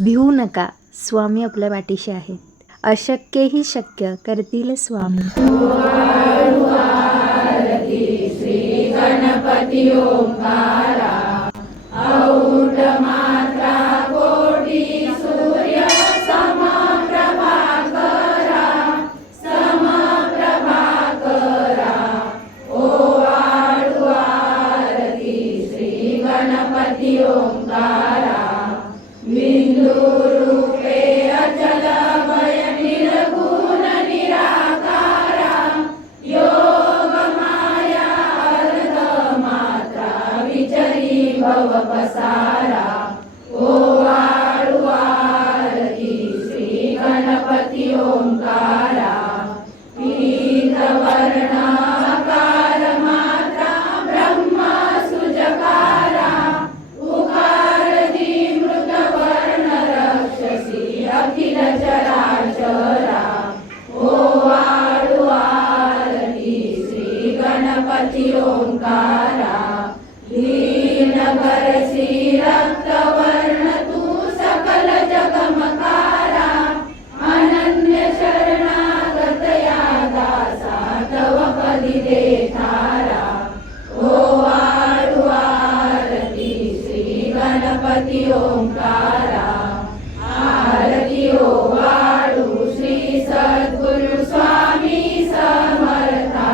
भिवू नका, स्वामी आपल्या पाठीशी आहेत. अशक्यही शक्य करतील स्वामी. श्री गणपती ओंकारा, औढ मात्रा कोटी सूर्य समप्रभा करा, ओ आळू आरती श्री गणपती ओंकारा. बिंदु रूपे अचल भय निर्गुण निराकारा, योग माया अर्ध मात्रा विचरी भव पसारा. ओ आळू आरती श्री गणपती ओंकारा. पीत वर्ण आकार मात्रा ब्रह्म सुजकारा, उकार मृत वर्ण रक्षसी अखिल चराचरा. ओ आळू आरती श्री गणपती ओंकारा. दीन बरसी रक्त वर्ण तू सकल जगमकारा, अनन्य शरणागत या दासा तव पदी दे थारा. ओ आळू आरती श्री गणपती ओंकारा. आरती ओ आळू श्री सद्गुरु स्वामी समर्था,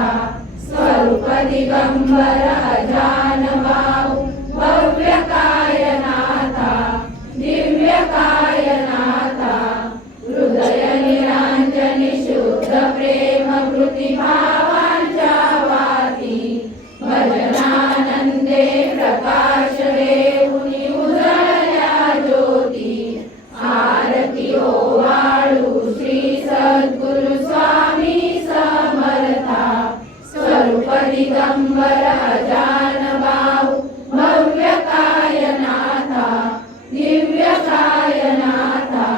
स्वरूप दिगंबर अजान बाहू भव्य कायनाथा, दिव्य कायनाथा. हृदय निरांजनी शुद्ध प्रेम कृती भावांच्या वाती, भजनानंदे प्रकाश देऊनी उजळल्या ज्योती. आरती ओ आळू श्री सद्गुरु स्वामी समर्था, स्वरूप दिगंबर अजान बाहू भव्य कायनाथा, दिव्य कायनाथा.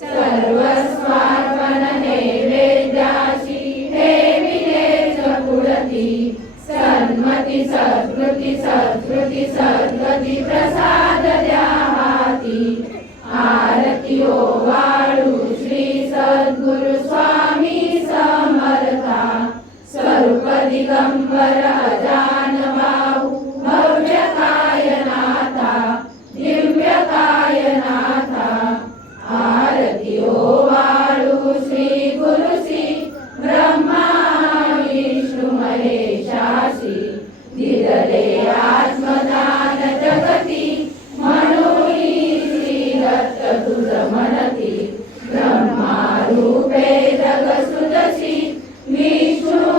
सर्वस्वार्पण नैवेद्याशी ठेविलेच पुढती, सन्मती सद्कृती सद्कृती सद्गती प्रसाद द्या हाती. आरती ओ आळू श्री सद्गुरु स्वामी समर्था, स्वरूप दिगंबर अजान बाहू भव्य कायनाथा, दिव्य कायनाथा. आरती ओ आळू श्री गुरुसी ब्रह्मा विष्णू महेशासी, दिदले आत्मदान जगती, म्हणून श्री दत्त तुझ म्हणती. ब्रह्मा रूपे जग सुदसी, विष्णू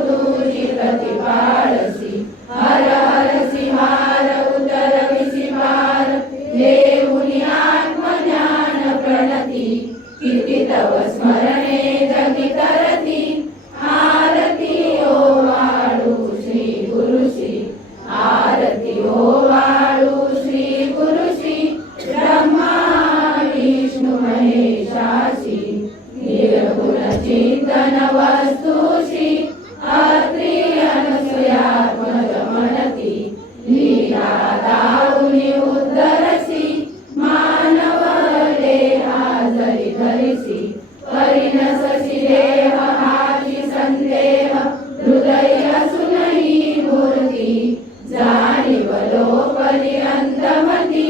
तुझी प्रतिपाळसी. हर हरसी हार उतरविसी पार, देऊनी आत्मज्ञान प्रणती. किती तव स्मरणे जगी करती, आरती ओ आळू श्री गुरुसी. आरती ओ आळू श्री गुरुसी, ब्रह्मा विष्णू महेशासी. निर्गुण चिंतन वस्तुसी, अत्री अनसूयात्मज म्हणती. लीला दाऊनी उद्धरसी, मानव देहा जरी धरिसी. परिणससी देह हाची संदेह, हृदय असूनही मूर्ती. जाणीवलो पर्यंतमती,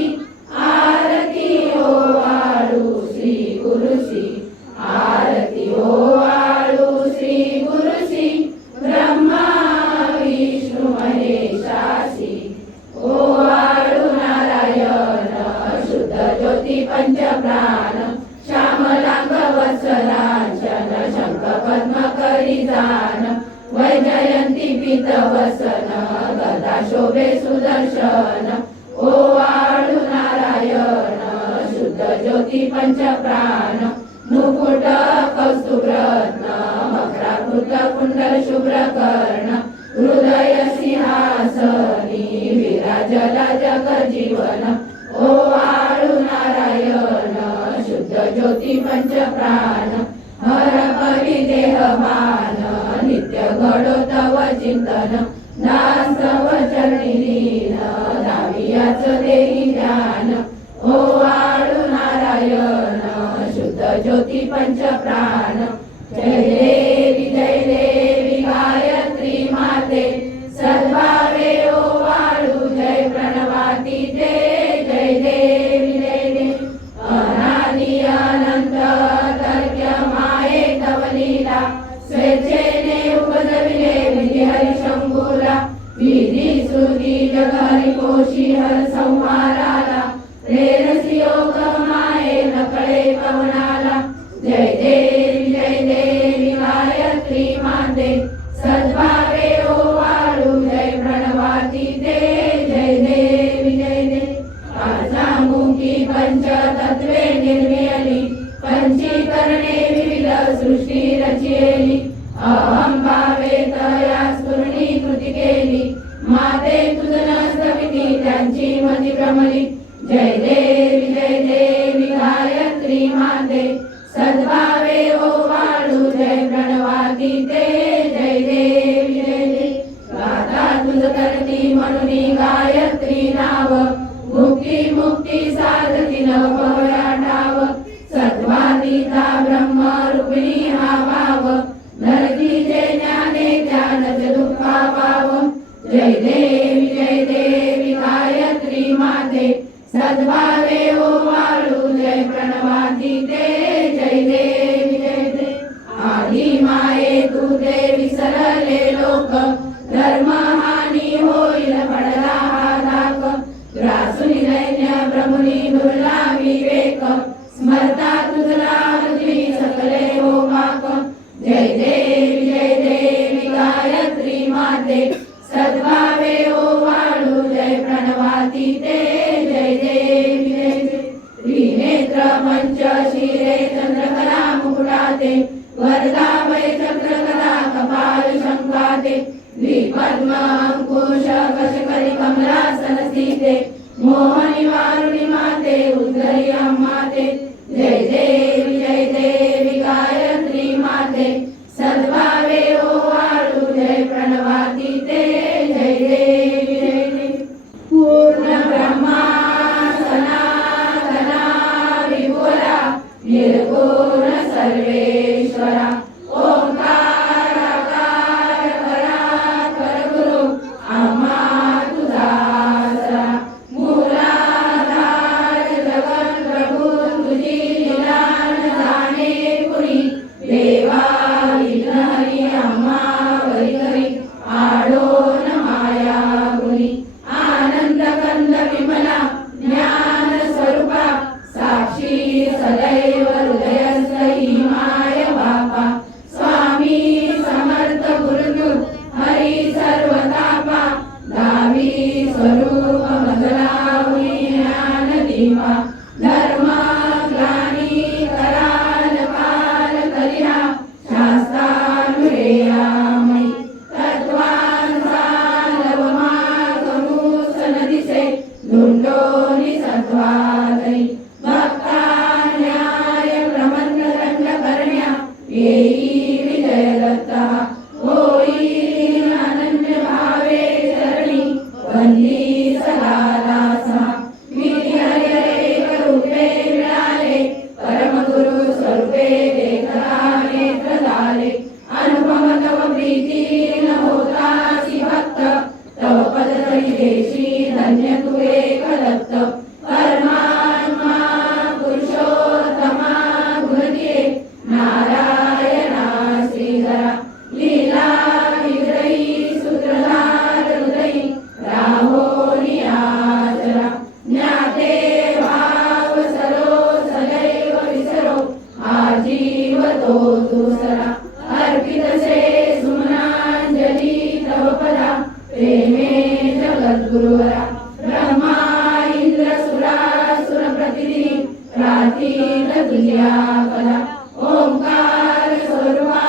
आरती ओ आळू श्री गुरुसी. आरती ओ आळू श्री गुरुसी, ब्रह्मा विष्णू महेशासी. ओ आळू नारायण शुद्ध ज्योती पंचप्राण, श्यामलांग वत्सलांचन शंख पद्म करी जान. वैजयंती पीत वसन, गदा शोभे सुदर्शन. ओ आळू नारायण शुद्ध ज्योती पंचप्राण, मुकुट कौस्तुभ रत्न मकराकृत कुंडल शुभ्र कर्ण. हृदय सिंहासनी विराजला जग जीवन. ओ आळू नारायण शुद्ध ज्योती पंचप्राण, हर परी देह मान, नित्य घडो तव चिंतन. दासव चरणी लीन, दावियाच देई ध्यान. ओ आळू नारायण ज्योती पंच प्राण जय देवी गायत्री माते सद्भावे ओवाळू जय प्रणवाती ते जय देवी अनादि अनंत तर्क्य माये तव लीला स्वेच्छेने उपजविले विधी हरिशंभूला विधी श्रुती जग हरिकोशी हर संहाराला प्रेरसी योग माये नकळे पवनाला जय देवी गायत्री माते सद्भावे ओवाळू जय प्रणवाती ते जय देवी पाचामुखी पंचतत्वे निर्मियली पंचीकरणे विविध सृष्टी रचियली अहं भावे तया स्फुरणी कृती केली माते तुझ नसविती त्यांची मती भ्रमली जय देवी गायत्री माते सद्भावे ओवाळू जय प्रणवाती ते जय देवी गाता तुझ करती म्हणून गायत्री नाव मुक्ती साधती नव पवया ठाव सत्वातीता ब्रह्म रूपिणी हा भाव धरती जे ज्ञाने ज्ञानच दुःखा भाव जय देवी गायत्री माते सद्भावे ओवाळू जय प्रणवाती ते जय देवी आधी माये तू देवी सरले लोक धर्म हानी होईल पडला हा धाक ग्रासुनी दैन्य ब्रह्मणी दुर्ला विवेक स्मरता तुझला पृथ्वी सकले हो पाक जय देवी गायत्री माते सद्भावे ओवाळू जय प्रणवाती ते जय देवी त्रिनेत्र पंच शिरे चंद्रकला मुकुटाते वरदाभय चक्रकला कपाल शंकाते द्विपद्म अंकुश कशकरी कमलासन स्थिते मोहनी वारुणी माते उद्धरी अम्माते जय देवी गायत्री माते सद्भावे ओवाळू जय प्रणवाती ते जय देवी पूर्ण ब्रह्मा सनातना विभुरा निर्गुण सर्वेश्वरा ओंकार कराकर गुरु आम्हा तुझा आसरा मूलाधार जगत प्रभू तुझी लीला न जाणे कुणी देवा विघ्न हरी आम्हा वरी आडोन माया गुणी आनंद कंद विमला ज्ञान स्वरूपा साक्षी सदैव हृदयस्थी माय बापा स्वामी समर्थ गुरुदेव हरी सर्वतापा दावी स्वरूप मजलावली ज्ञान दिवा धर्म ग्लानी कराल काल करिया शास्त्रानुरेयामयी तत्वांचा लवमागमूस नदिसे धुंडोनी सत्वादरी भक्ता न्याय प्रमंड दंड करण्या येई विजय दत्ता होई अनन्य भावे चरणी वंदी सदा दासा विधी हरिहरेक रूपे मिळाले परमगुरु स्वरूपे देखता नेत्र झाले अनुपम तव प्रीती न होतासी भक्त तव पद तरी देशी धन्य तू एक दत्त परमात्मा पुरुषोत्तमा गुणदिये नारायणा श्रीधरा लीला विग्रही सूत्रधार हृदयी राहोनी आचरा ज्ञाते भाव सरो सदैव विसरो हा जीव तो दुसरा अर्पितसे सुमनांजली तव पदा प्रेमे जगद्गुरुवरा ब्रह्मा इंद्र सुरासुर प्रतिदिनी प्रार्थीत तुझ्या कला ओंकार स्वरूपा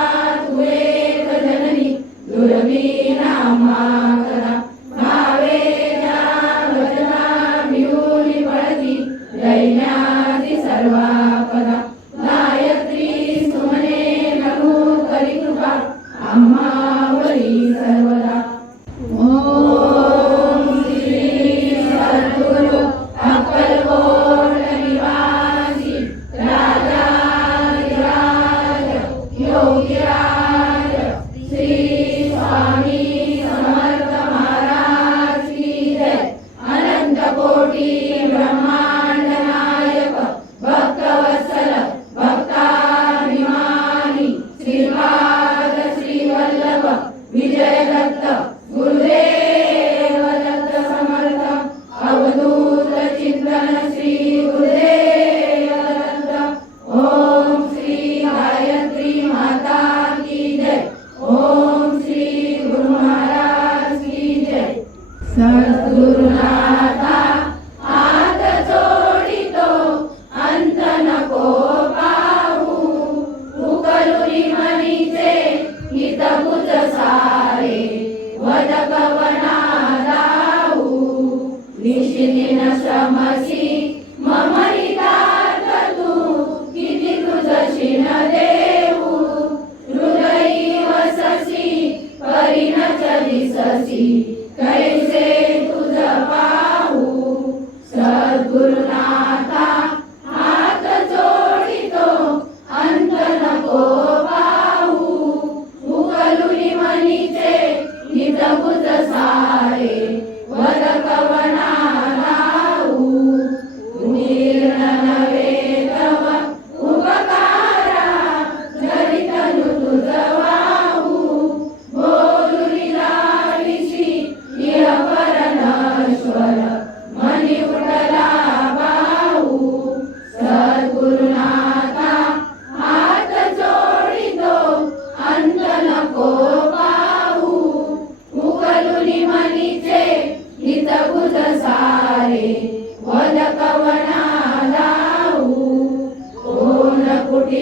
तू एक जननी दुर्वी नामा कला भावे त्या वचना भिऊनी पळती दैन्याची सर्वा पदा गायत्री सुमने नमो करी कृपा आम्हावरी सर्वदा ओम श्री सद्गुरु अक्कलकोट निवासी राजा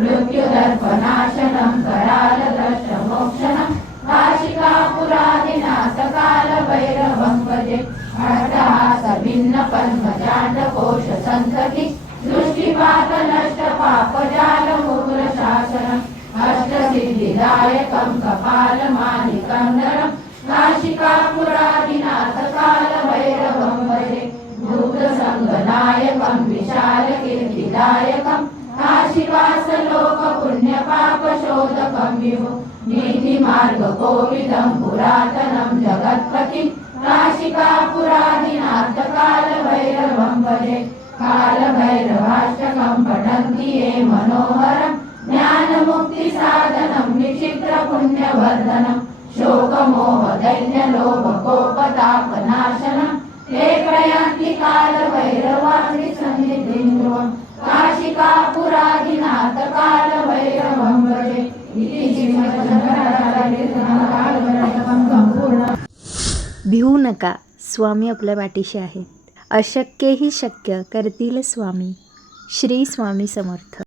मृत्युदर्पनाशनं करालदर्शमोक्षणं काशिकापुरादिनाथकालभैरवं भजे अट्टहासभिन्नपद्मजाण्डकोशसन्तति दृष्टिपातनष्टपापजालमुग्रशासनम् अष्टसिद्धिदायकं कपालमालिकं नरं काशिकापुरादिनाथकालभैरवं भजे भूतसङ्गनायकं विशालकीर्तिदायकं काशीवासलोकपुण्यपापशोधकं विभो नीतिमार्गकोविदं पुरातनं जगत्पतिं काशिकापुरादिनाथकालभैरवं भजे कालभैरवाष्टकं पठन्ति ये मनोहरं ज्ञानमुक्तिसाधनं विचित्रपुण्यवर्धनं शोकमोहदैन्यलोभकोपतापनाशनं ते प्रयान्ति कालभैरवाग्निसन्निधिं ध्रुवं काशिकापुरादिनाथकालभैरवं भजे इति श्रीमद्शंकराचार्यकालभैरवं संपूर्ण. भिवू नका, स्वामी आपल्या पाठीशी आहेत. अशक्यही शक्य करतील स्वामी. श्री स्वामी समर्थ.